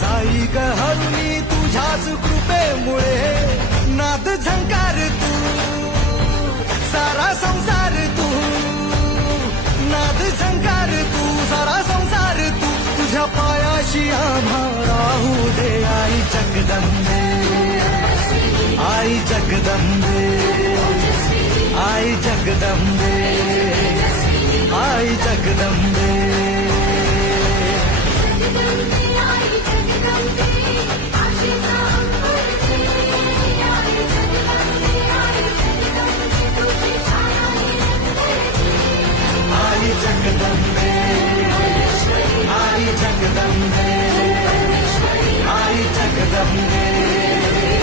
जाई ग हरुणी तुझ्याच कृपेमुळे नाद झंकार तू सारा संसार तू नाद झंकार तू सारा संसार तू तुझ्या पायाशी आम्हा राहू दे आई जगदंबे आई जगदंबे आई जगदंबे आई जगदंबे